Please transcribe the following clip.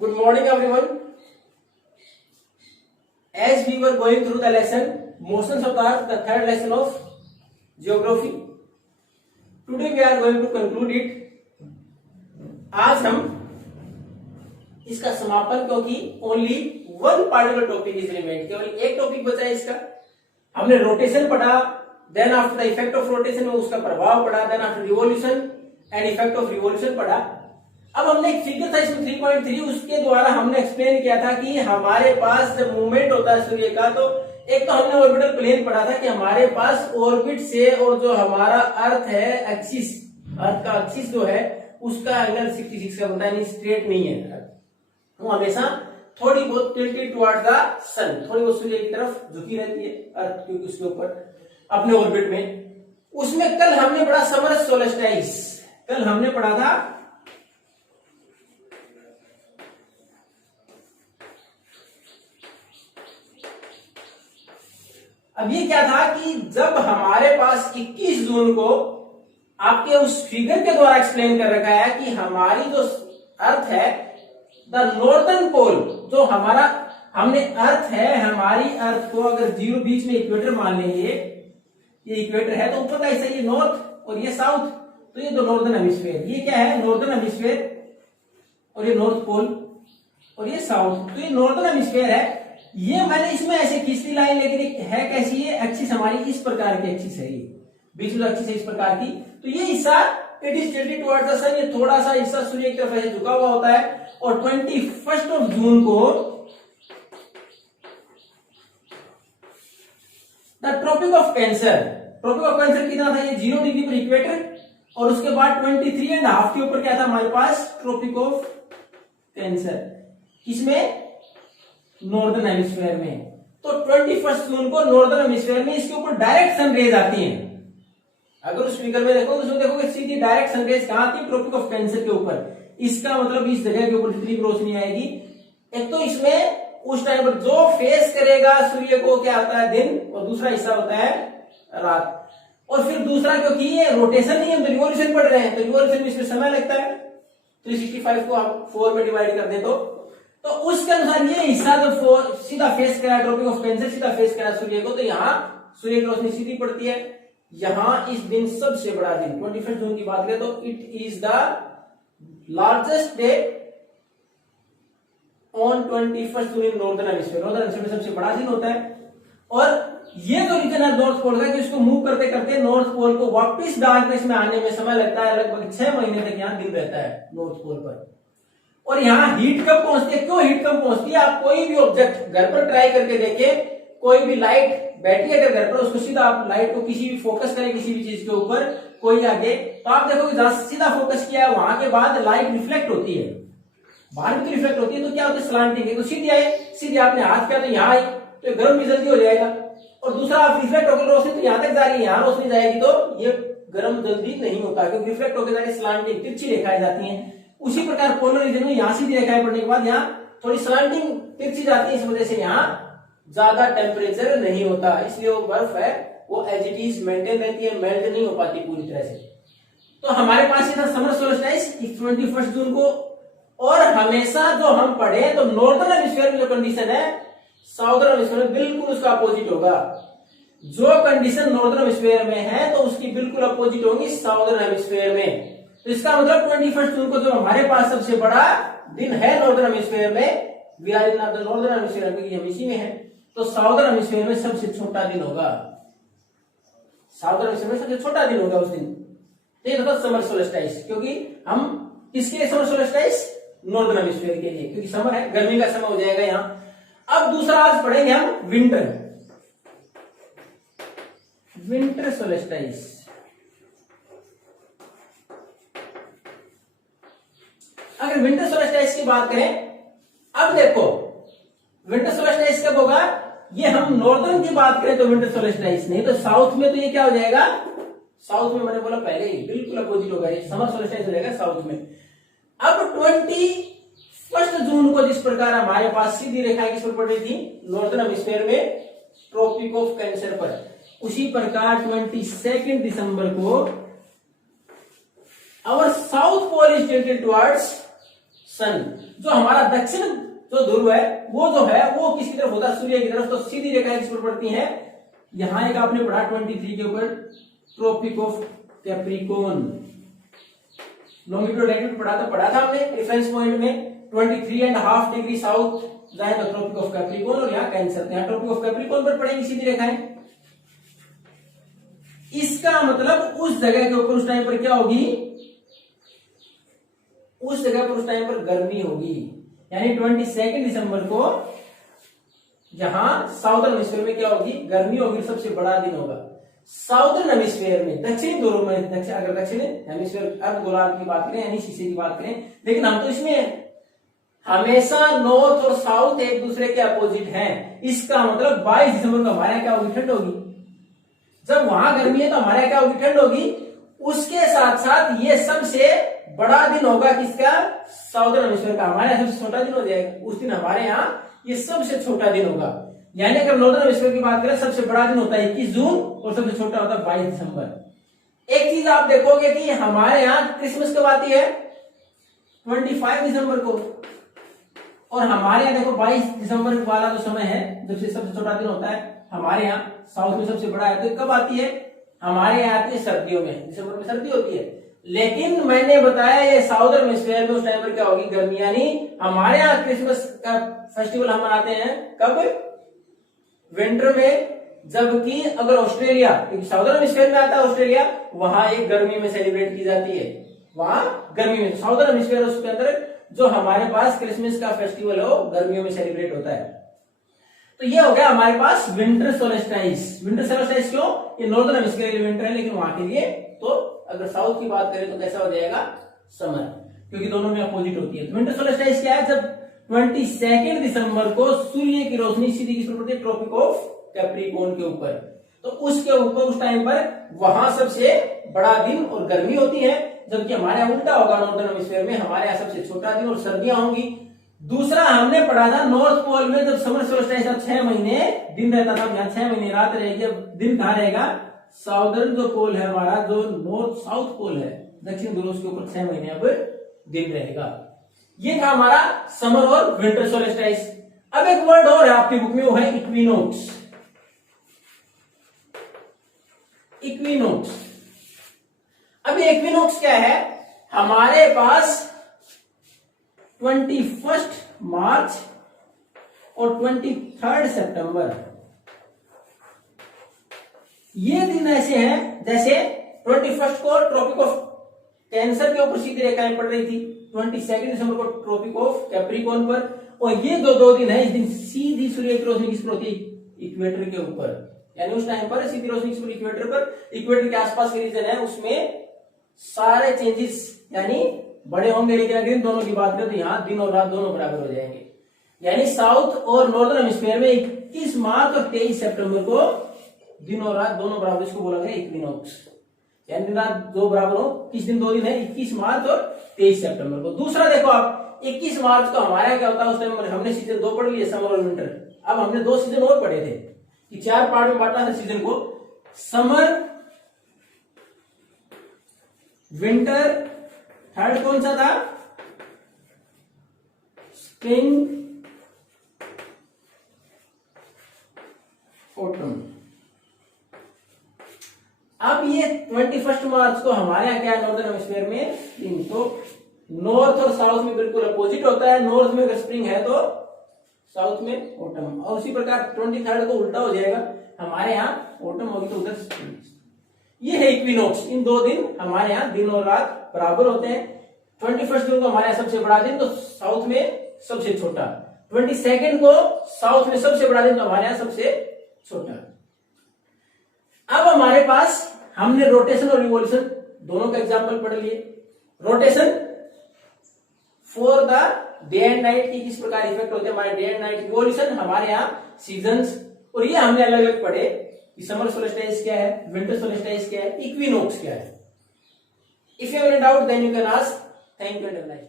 Good morning everyone. As we were going through the lesson motions of the earth, the third lesson of geography, today we are going to conclude it. आज हम इसका समापन, क्योंकि only one particular topic is remained, केवल एक topic बचा है इसका. हमने रोटेशन पढ़ा, then after the effect of rotation में उसका प्रभाव पढ़ा, then after revolution and effect of revolution पढ़ा. अब हमने एक फिगर था इसमें 3.3, उसके द्वारा हमने एक्सप्लेन किया था कि हमारे पास जब मूवमेंट होता है सूर्य का, तो एक तो हमने ऑर्बिटल प्लेन पढ़ा था कि हमारे पास ऑर्बिट से और जो हमारा अर्थ है एक्सिस, अर्थ का एक्सिस जो है उसका एंगल 66 का बनता है, स्ट्रेट नहीं है, वो हमेशा थोड़ी बहुत टिल्टेड टुवर्ड्स द सन, थोड़ी बहुत सूर्य की तरफ झुकी रहती है अर्थ, क्योंकि उसके ऊपर अपने ऑर्बिट में. उसमें कल हमने पढ़ा समर सोलेस्टाइस, कल हमने पढ़ा था अब ये क्या था कि जब हमारे पास 21 जून को आपके उस फिगर के द्वारा एक्सप्लेन कर रखा है कि हमारी जो अर्थ है द नॉर्दर्न पोल, जो हमारा हमने अर्थ है, हमारी अर्थ को अगर जीरो बीच में इक्वेटर मान लेंगे, ये इक्वेटर है तो ऊपर का हिस्सा ये नॉर्थ और ये साउथ, तो ये जो नॉर्दर्न हेमिस्फीयर, ये क्या है नॉर्दर्न हेमिस्फीयर, और ये नॉर्थ पोल और ये साउथ, तो ये नॉर्दर्न हेमिस्फीयर है. ये मैंने इसमें ऐसे खींचती लाइन, लेकिन है कैसी, ये एक्सिस हमारी इस प्रकार की एक्सिस है, ये बीच में एक्सिस है इस प्रकार की, तो ये हिस्सा it is tilted towards the sun, ये थोड़ा सा हिस्सा सूर्य की तरफ ऐसे झुका हुआ होता है. और 21 जून को the tropic of cancer, tropic of cancer कितना था, ये 0 डिग्री पर इक्वेटर, और उसके बाद 23.5 के ऊपर क्या था हमारे पास ट्रॉपिक ऑफ कैंसर, किसमें नॉर्दर्न हेमिस्फीयर में. तो 21 जून को नॉर्दर्न हेमिस्फीयर में इसके ऊपर डायरेक्ट सन रेज आती हैं. अगर उस फिगर में देखो तो उसमें देखोगे सीधी डायरेक्ट सन रेज कहां आती है, ट्रॉपिक ऑफ कैंसर के ऊपर. इसका मतलब इस जगह के ऊपर जितनी भी रोशनी आएगी, एक तो इसमें उस टाइम पर जो फेस करेगा सूर्य को क्या आता है दिन, और दूसरा हिस्सा होता है रात. और फिर दूसरा, क्योंकि ये रोटेशन नहीं है, हम तो रिवॉल्यूशन पढ़ रहे हैं, तो रिवॉल्यूशन में इसमें समय लगता है. 365 को आप 4 में डिवाइड कर दें तो उसके अनुसार ये हिस्सा जो सीधा फेस करा ट्रॉपिक ऑफ कैंसर, सीधा फेस करा सूर्य को, तो यहाँ सूर्य की रोशनी सीधी पड़ती है. यहाँ इस दिन सबसे बड़ा दिन 21 जून की बात करें तो it is the largest day on 21 June in northern hemisphere. Northern hemisphere में सबसे बड़ा दिन होता है. और ये जो रीजन है नॉर्थ पोल का, कि उसको मूव करते करते नॉर्थ पोल को वापस डार्कनेस में आने में समय लगता है, लगभग 6 महीने तक यहाँ दिन रहता है नॉर्थ पोल पर. और यहाँ हीट कब पहुंचती है, क्यों हीट कब पहुंचती है, आप कोई भी ऑब्जेक्ट घर पर ट्राई करके देखें, कोई भी लाइट बैठी है अगर घर पर, उसको सीधा आप लाइट को किसी भी फोकस करें किसी भी चीज के ऊपर, कोई आगे, तो आप देखोगे जहां सीधा फोकस किया है वहां के बाद लाइट रिफ्लेक्ट होती है, बाहर भी रिफ्लेक्ट होती है, तो क्या होता है स्लांटिंग है, तो सीधी आई, सीधी आपने हाथ किया तो यहाँ आई तो गर्म भी जल्दी हो जाएगा. और दूसरा आप रिफ्लेक्ट होकर रोशनी तो यहाँ तक जा रही है, यहाँ रोशनी जाएगी तो ये गर्म जल्दी नहीं होता, क्योंकि रिफ्लेक्ट होकर जा रही स्लांटिंग तिरछी रेखाएं जाती है. उसी प्रकार पोलर रीजन में यहाँ सीधी रेखाएं पड़ने के बाद यहाँ थोड़ी स्लांटिंग तिरछी जाती है, इस वजह से यहाँ ज्यादा टेम्परेचर नहीं होता, इसलिए वो बर्फ है वो एज इट इज मेंटेन रहती है, मेल्ट नहीं हो पाती पूरी तरह से. तो हमारे पास ये था समर सोल्स्टिस 21 जून को. और हमेशा जो हम पढ़े तो नॉर्दर्न हेमिस्फीयर में जो कंडीशन है साउदर्न हेमिस्फीयर में बिल्कुल उसका अपोजिट होगा. जो कंडीशन नॉर्दर्न हेमिस्फीयर में है तो उसकी बिल्कुल अपोजिट होगी साउदर्न हेमिस्फीयर में. तो इसका मतलब 21 जून को जो हमारे पास सबसे बड़ा दिन है नॉर्दर्न हेमिस्फीयर में, we are in the northern hemisphere, क्योंकि हम इसी में है, तो साउदर्न हेमिस्फीयर में सबसे छोटा दिन होगा, साउदर्न हेमिस्फीयर में सबसे छोटा दिन होगा उस दिन. तो ये था समर सोल्स्टिस, क्योंकि हम किसके लिए समर सोल्स्टिस, नॉर्दर्न हेमिस्फीयर के लिए, क्योंकि समर है, गर्मी का समय हो जाएगा यहाँ. अब दूसरा आज पढ़ेंगे हम विंटर, विंटर सोल्स्टिस. अगर विंटर सोल्स्टिस की बात करें, अब देखो विंटर सोल्स्टिस कब होगा, ये हम नॉर्दर्न की बात करें तो विंटर सोल्स्टिस नहीं, तो साउथ में तो ये क्या हो जाएगा, साउथ में मैंने बोला पहले ही बिल्कुल अपोजिट होगा, ये समर सोल्स्टिस हो जाएगा साउथ में. अब 21 जून को जिस प्रकार हमारे पास सीधी रेखाएं किस पर पड़ रही थी, नॉर्दर्न हेमिस्फीयर में ट्रॉपिक ऑफ कैंसर पर, उसी प्रकार 22 दिसंबर को our south pole is tilted towards सन। जो हमारा दक्षिण जो ध्रुव है वो किसकी तरफ होता है, सूर्य की तरफ। तो सीधी रेखाएं किस पर पड़ती है, यहां एक आपने पढ़ा 23 के ऊपर tropic of capricorn, longitude latitude पढ़ा था हमने रेफरेंस पॉइंट में 23.5 डिग्री साउथ जाए तो ट्रॉपिक ऑफ कैप्रिकॉर्न, और यहाँ कैंसर, यहाँ ट्रॉपिक ऑफ कैप्रिकॉर्न पर पड़ेगी सीधी रेखाएं। इसका मतलब उस जगह के ऊपर उस टाइम पर क्या होगी, उस जगह पर उस टाइम पर गर्मी होगी। यानी 22 दिसंबर को जहां साउदर्न हेमिस्फीयर में क्या होगी, गर्मी होगी, सबसे बड़ा दिन होगा। साउदर्न हेमिस्फीयर में, दक्षिणी ध्रुव में, अगर दक्षिण हेमिस्फीयर अर्धगोलार्ध की बात करें यानी शीशे की बात करें, लेकिन हम तो इसमें हमेशा नॉर्थ और साउथ एक दूसरे के अपोजिट हैं। इसका मतलब 22 दिसंबर को हमारे यहाँ क्या होगी, ठंड होगी। जब वहां गर्मी है तो हमारे यहाँ क्या होगी, ठंड होगी। उसके साथ साथ ये सबसे बड़ा दिन होगा किसका, साउदर्न हेमिस्फीयर का। हमारे यहाँ सबसे छोटा दिन हो जाएगा उस दिन, हमारे यहाँ ये सबसे छोटा दिन होगा। यानी अगर नॉर्दर्न हेमिस्फीयर की बात करें, सबसे बड़ा दिन होता है 21 जून और सबसे छोटा होता है 22 दिसंबर। एक चीज आप देखोगे कि हमारे यहाँ क्रिसमस कब आती है, 25 दिसंबर को, और हमारे यहाँ देखो 22 दिसंबर वाला जो समय है जब से सबसे छोटा दिन होता है हमारे यहाँ, साउथ में सबसे बड़ा है, तो कब आती है, हमारे यहाँ आती है सर्दियों में, दिसंबर में सर्दी होती है। लेकिन मैंने बताया ये साउदर्न हेमिस्फीयर में उस टाइम पर क्या होगी, गर्मी। यानी हमारे यहाँ क्रिसमस का फेस्टिवल हम मनाते हैं कब, विंटर में, जबकि अगर ऑस्ट्रेलिया, साउदर्न हेमिस्फीयर में आता है ऑस्ट्रेलिया, वहां एक गर्मी में सेलिब्रेट की जाती है, वहां गर्मी में। साउदर्न हेमिस्फीयर उसके अंदर जो हमारे पास क्रिसमस का फेस्टिवल है वो गर्मियों में सेलिब्रेट होता है। तो ये हो गया हमारे पास विंटर सोलेस्टाइस। विंटर सोलेस्टाइस क्यों, ये नॉर्दर्न हेमिस्फीयर के लिए विंटर है, लेकिन वहां के लिए तो अगर साउथ की बात करें तो कैसा हो जाएगा, समर, क्योंकि दोनों में अपोजिट होती है। तो विंटर सोलेस्टाइस क्या है, जब 22 दिसंबर को सूर्य की रोशनी सीधी किस पर पड़ती है, ट्रॉपिक ऑफ कैप्रिकॉर्न के ऊपर। तो उसके ऊपर उस टाइम पर वहां सबसे बड़ा दिन और गर्मी होती है, जबकि हमारे यहाँ उल्टा होगा, नॉर्दर्न हेमिस्फीयर में हमारे यहाँ सबसे छोटा दिन और सर्दियां होंगी। दूसरा हमने पढ़ा था नॉर्थ पोल में जब समर सोल्स्टिस था 6 महीने दिन रहता था, यहाँ 6 महीने रात रहेगी। अब दिन कहाँ रहेगा, साउदर्न जो पोल है हमारा, जो नॉर्थ साउथ पोल है दक्षिण ध्रुव, के ऊपर 6 महीने अब दिन रहेगा। ये था हमारा समर और विंटर सोल्स्टिस। अब एक वर्ड और है आपकी बुक में, वो है इक्विनोक्स। इक्विनोक्स, अब इक्विनोक्स क्या है, हमारे पास 21 मार्च और 23 सितंबर ये दिन ऐसे हैं, जैसे 21 को ट्रॉपिक ऑफ कैंसर के ऊपर सीधी रेखाएं पड़ रही थी, 22 दिसंबर को ट्रॉपिक ऑफ कैप्रिकॉर्न पर, और ये दो दिन है, इस दिन सीधी सूर्य की रोशनी किस पर होती है, इक्वेटर के ऊपर। यानी उस टाइम पर सीधी रोशनी किस पर, इक्वेटर पर। इक्वेटर के आसपास के रीजन है उसमें सारे चेंजेस यानी बड़े होंगे, लेकिन अगर इन दोनों की बात करें तो यहाँ दिन और रात दोनों बराबर हो जाएंगे। यानी साउथ और नॉर्दर्न हेमिस्फीयर में 21 मार्च और 23 सितंबर को दिन और रात दोनों बराबर, इसको बोला गया इक्विनोक्स। यानी दिन रात दो बराबर हो, किस दिन दो दिन है, 21 मार्च और 23 सितंबर को। दूसरा देखो आप, 21 मार्च को हमारे यहाँ क्या होता है, उस टाइम हमने सीजन 2 पढ़ लिए, समर और विंटर। अब हमने 2 सीजन और पढ़े थे कि 4 पार्ट में बांटा था सीजन को, समर, विंटर, थर्ड कौन सा था, स्प्रिंग, ऑटम। अब ये 21 मार्च को हमारे यहाँ क्या है, नॉर्दर्न हेमिस्फीयर में स्प्रिंग, तो नॉर्थ और साउथ में बिल्कुल अपोजिट होता है। नॉर्थ में अगर स्प्रिंग है तो साउथ में ऑटम, और उसी प्रकार 23 को उल्टा हो जाएगा, हमारे यहाँ ऑटम होगी तो उधर स्प्रिंग। ये है इक्विनोक्स। इन 2 दिन हमारे यहाँ दिन और रात बराबर होते हैं। 21 जून को हमारे यहाँ सबसे बड़ा दिन, तो साउथ में सबसे छोटा। 22 को साउथ में सबसे बड़ा दिन, तो हमारे यहाँ सबसे छोटा। अब हमारे पास हमने रोटेशन और रिवॉल्यूशन दोनों का एग्जाम्पल पढ़ लिए। Rotation for the day and night की किस प्रकार इफेक्ट होते हैं हमारे डे एंड नाइट। रिवॉल्यूशन हमारे यहाँ सीजन्स, और ये हमने अलग अलग पढ़े कि समर सोल्स्टिस क्या है, विंटर सोल्स्टिस क्या है, इक्विनोक्स क्या है। If you have any doubt then you can ask. Thank you and have a nice day.